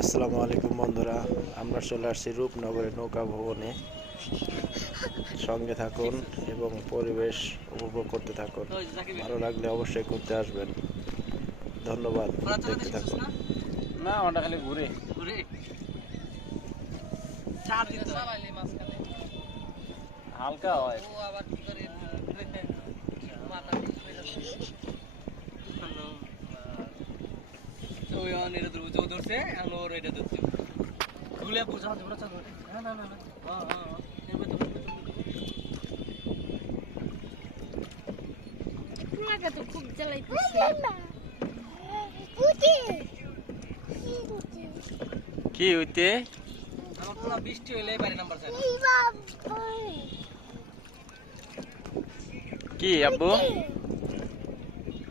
আসসালামু আলাইকুম বন্ধুরা, আমরা চলে আসছি রূপনগরের নৌকা ভবনে। সঙ্গে থাকুন এবং পরিবেশ উপভোগ করতে থাকুন। ভালো লাগলে অবশ্যই ঘুরতে আসবেন। ধন্যবাদ, দেখতে থাকুন। না ওটা খালি ঘুরে ঘুরে চার দিন তো হালকা হয়। ও আবার কি করে মাথা ঠিক করে যাচ্ছে হ্যালো তো ওই অন এটা ধরছে আর ওর এটা ধরছে ভুলে বুঝা দেব না চল না না না হ্যাঁ হ্যাঁ এবার তো পুরাটা তো খুব জ্বালাইতেছে পুটি কি হইতে আমার পুরো বৃষ্টি হইলে বাড়ি নাম্বার চাই কি আব্বু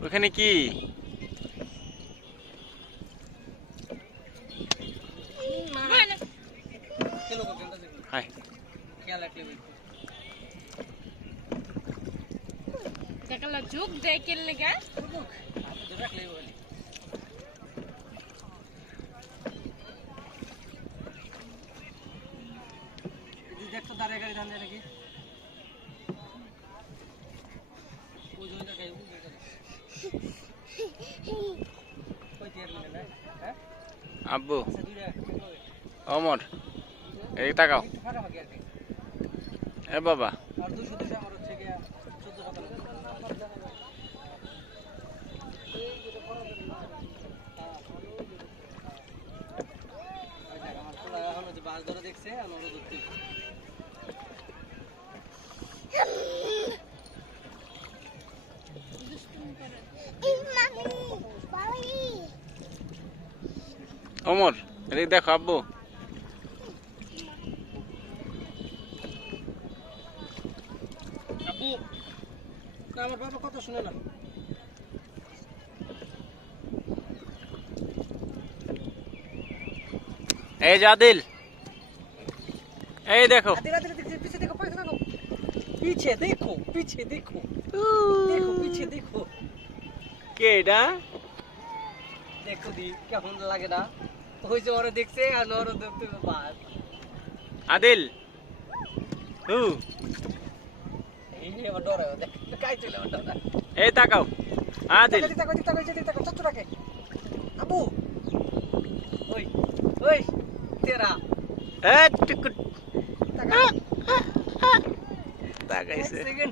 ওখানে কি কিলো কত খেলতে যাবে হাই খেলা টিভি দেখলা ঝুক দেয় কেলে গা রাখলে বলি দেখতো দাঁড়িয়ে গাড়ি ধান নাকি ওই জন্য গাই ওই টিয়ার মিলে না হ্যাঁ আব্বু আচ্ছা দুইটা অমর এই তাকাও ফাটাফাটি আর কি এ বাবা আর 200 200 আমার হচ্ছে গিয়া 14 বাস ধরে দেখছে আর ওরা ধরতে অমর এই দেখো আব্বু আব্বু না আমার বাবা কথা শুনে না এই জাদিল এই দেখো आते आते पीछे देखो पीछे देखो पीछे देखो देखो पीछे देखो কে এটা देखो दी কেমন লাগে না ওই যে ওরে দেখছে আর ওরে দেখতে বাস আদিল হু এই আবার ডরে দেখ কাই চলে আবার ডরে এই তাকাও আদিল তাকো চচ্চুরাকে আবু ওই ওই তেরা এ টুকু তাকা তাকাইছে সেকেন্ড